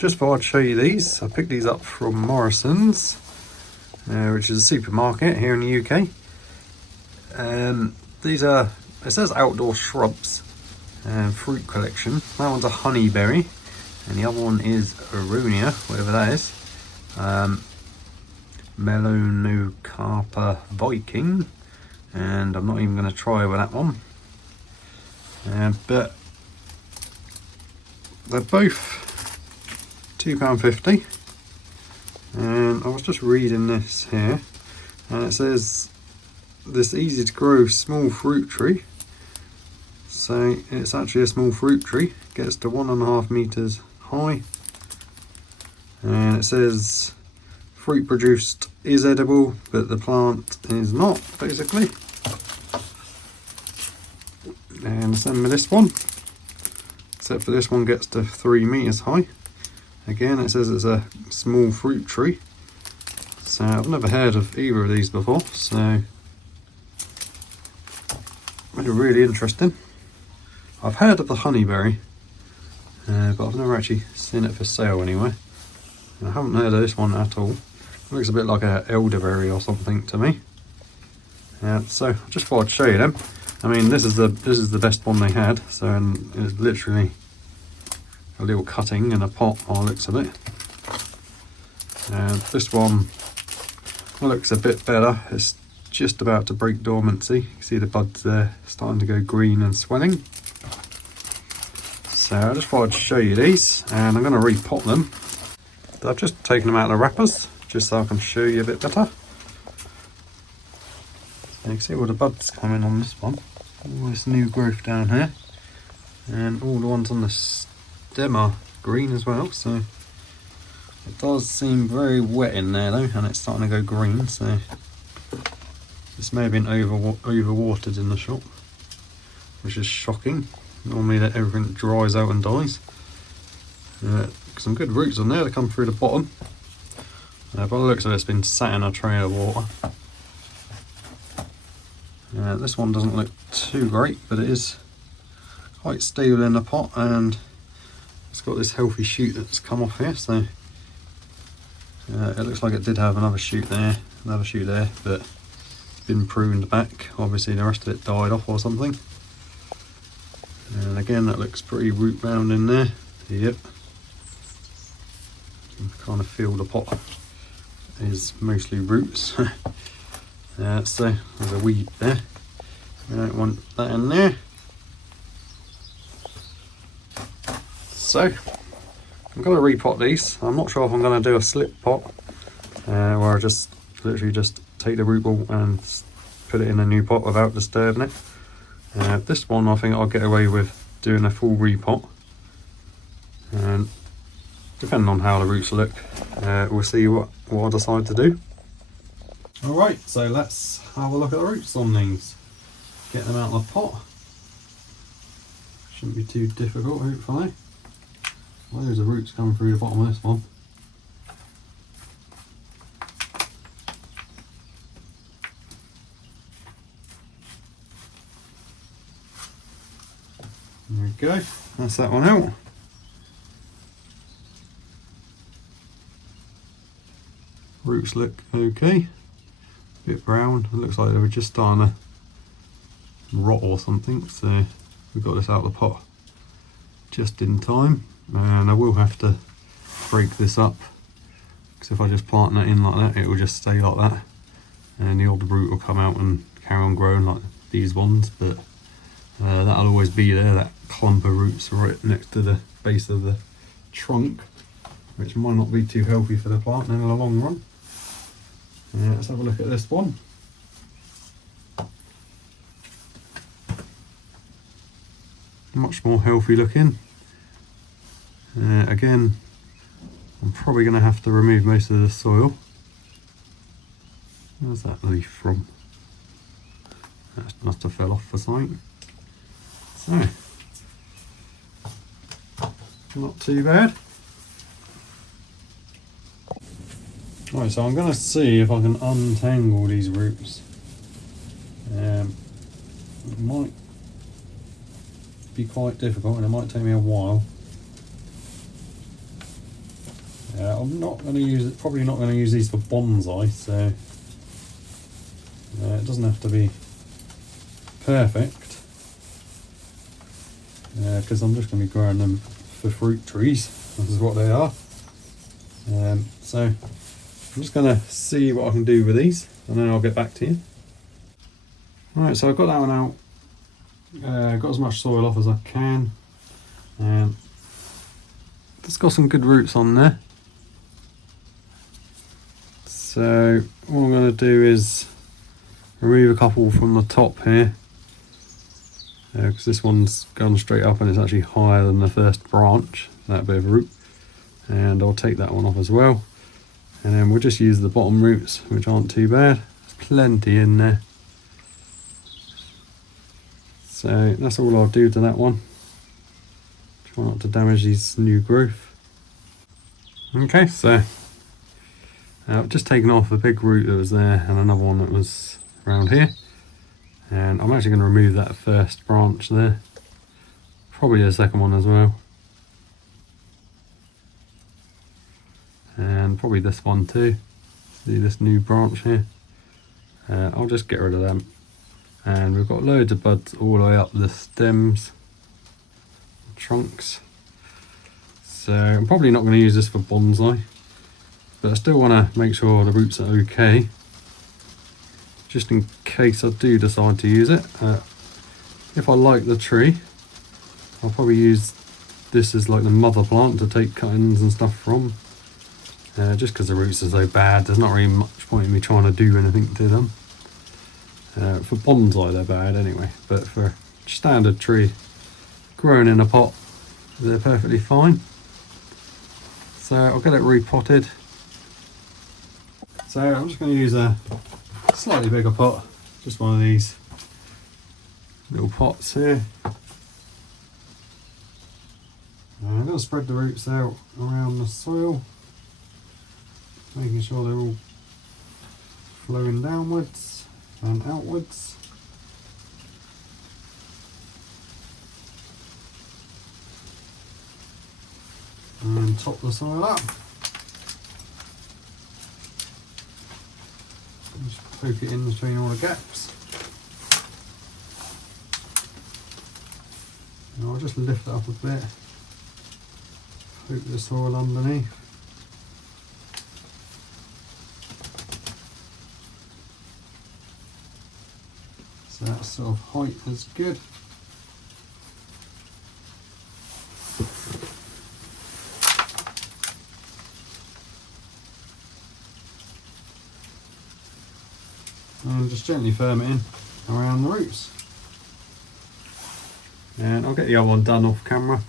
just thought I'd show you these. I picked these up from Morrison's, which is a supermarket here in the UK. These are, it says outdoor shrubs and fruit collection. That one's a Honeyberry, and the other one is Aronia, whatever that is. Melonocarpa Viking, and I'm not even going to try with that one. But they're both £2.50, and I was just reading this here, and it says this easy to grow small fruit tree. So it's actually a small fruit tree, gets to 1.5 meters high, and it says fruit produced is edible, but the plant is not, basically. And same with this one, except for this one gets to 3 meters high. Again, it says it's a small fruit tree. So I've never heard of either of these before, so they're really interesting. I've heard of the Honeyberry, but I've never actually seen it for sale anywhere. And I haven't heard of this one at all. It looks a bit like an elderberry or something to me. So I just thought I'd show you them. I mean, this is the best one they had. So it's literally a little cutting in a pot by the looks of it. And this one looks a bit better. It's just about to break dormancy. You can see the buds there starting to go green and swelling. So I just thought I'd show you these, and I'm going to repot them. I've just taken them out of the wrappers just so I can show you a bit better. So you can see all the buds coming on this one, all this new growth down here, and all the ones on the stem are green as well. So it does seem very wet in there though, and it's starting to go green. So this may have been overwatered in the shop, which is shocking. Normally that everything dries out and dies. Some good roots on there to come through the bottom. By the looks of it, it's been sat in a tray of water. This one doesn't look too great, but it is quite stable in the pot, and it's got this healthy shoot that's come off here. So it looks like it did have another shoot there, but it's been pruned back. Obviously the rest of it died off or something. And again, that looks pretty root bound in there. Yep. You can kind of feel the pot is mostly roots. So there's a weed there. We don't want that in there. So I'm going to repot these. I'm not sure if I'm going to do a slip pot, where I just literally just take the root ball and put it in a new pot without disturbing it. This one I think I'll get away with doing a full repot, and depending on how the roots look, we'll see what I decide to do. Alright, so let's have a look at the roots on these. Get them out of the pot. Shouldn't be too difficult, hopefully. Loads of roots coming through the bottom of this one. There we go, that's that one out. Roots look okay, a bit brown. It looks like they were just starting to rot or something, so we got this out of the pot just in time. And I will have to break this up, because if I just plant that in like that, it will just stay like that, and the old root will come out and carry on growing like these ones. But that'll always be there, that clump of roots right next to the base of the trunk, which might not be too healthy for the plant in the long run. Let's have a look at this one. Much more healthy looking. Again, I'm probably going to have to remove most of the soil. Where's that leaf from? That must have fell off for something. So, not too bad. Right, so I'm going to see if I can untangle these roots. It might be quite difficult, and it might take me a while. I'm not going to use it. Probably not going to use these for bonsai, so it doesn't have to be perfect, because I'm just going to be growing them for fruit trees. This is what they are. So I'm just going to see what I can do with these, and then I'll get back to you. Right, so I've got that one out. Got as much soil off as I can. It's got some good roots on there. So what I'm going to do is remove a couple from the top here, because this one's gone straight up and it's actually higher than the first branch, that bit of root. And I'll take that one off as well. And then we'll just use the bottom roots, which aren't too bad. There's plenty in there. So that's all I'll do to that one. Try not to damage these new growth. Okay, so I've just taken off a big root that was there and another one that was around here. And I'm actually going to remove that first branch there. Probably the second one as well. And probably this one too. See this new branch here? I'll just get rid of them. And we've got loads of buds all the way up the stems, trunks. So I'm probably not going to use this for bonsai, but I still want to make sure the roots are okay, just in case I do decide to use it. If I like the tree, I'll probably use this as like the mother plant to take cuttings and stuff from. Just because the roots are so bad, there's not really much point in me trying to do anything to them. For bonsai they're bad anyway, but for standard tree grown in a pot, they're perfectly fine. So I'll get it repotted. So I'm just going to use a slightly bigger pot, just one of these little pots here. And I'm going to spread the roots out around the soil, making sure they're all flowing downwards and outwards. And top the soil up. Just poke it in between all the gaps. And I'll just lift it up a bit, poke the soil underneath. So that sort of height is good. And just gently firm it in around the roots. And I'll get the other one done off camera.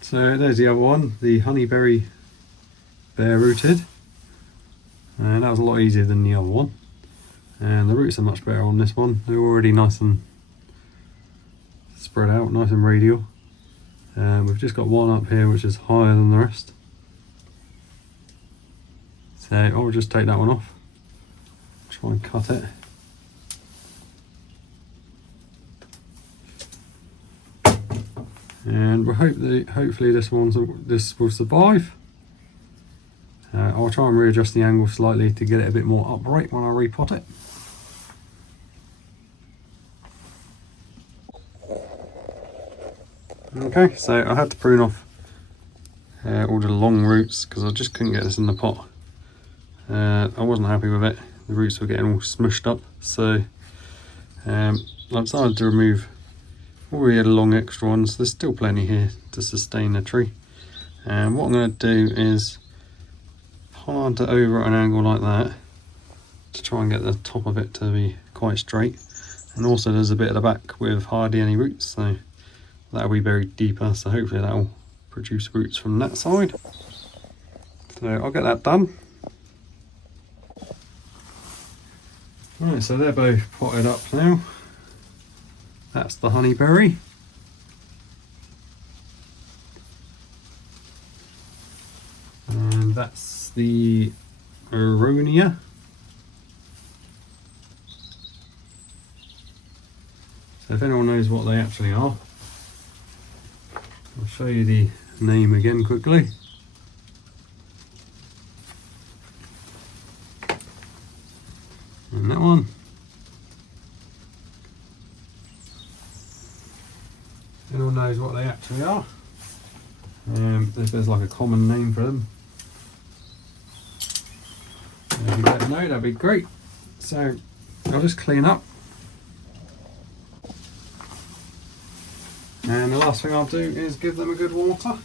So there's the other one, the Honeyberry bare rooted. And that was a lot easier than the other one. And the roots are much better on this one. They're already nice and spread out, nice and radial. And we've just got one up here which is higher than the rest. So I'll just take that one off. Try and cut it. And we'll hopefully this will survive. I'll try and readjust the angle slightly to get it a bit more upright when I repot it. Okay, so I had to prune off all the long roots because I just couldn't get this in the pot. I wasn't happy with it. The roots were getting all smushed up, so I decided to remove all the long extra ones. There's still plenty here to sustain the tree. And what I'm going to do is plant it over at an angle like that to try and get the top of it to be quite straight. And also there's a bit at the back with hardly any roots, so that'll be buried deeper, so hopefully that'll produce roots from that side. So I'll get that done. Right, so they're both potted up now. That's the Honeyberry. And that's the Aronia. So if anyone knows what they actually are, I'll show you the name again quickly. And that one. Who knows what they actually are. If there's like a common name for them, if you let me know, that'd be great. So I'll just clean up. And the last thing I'll do is give them a good water.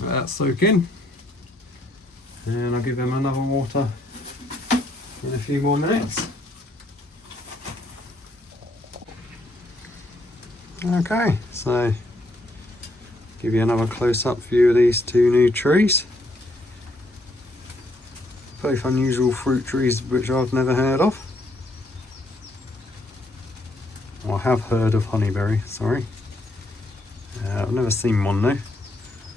Let that soak in. And I'll give them another water in a few more minutes. Okay, so give you another close-up view of these two new trees. Both unusual fruit trees which I've never heard of. Or I have heard of honeyberry, sorry. I've never seen one though.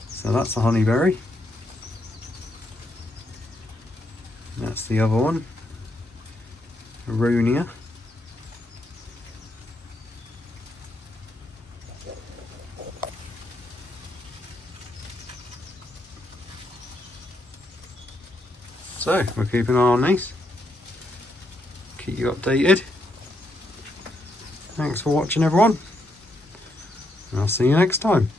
So that's a honeyberry. That's the other one, Aronia. So we'll keep an eye on these, keep you updated. Thanks for watching everyone, and I'll see you next time.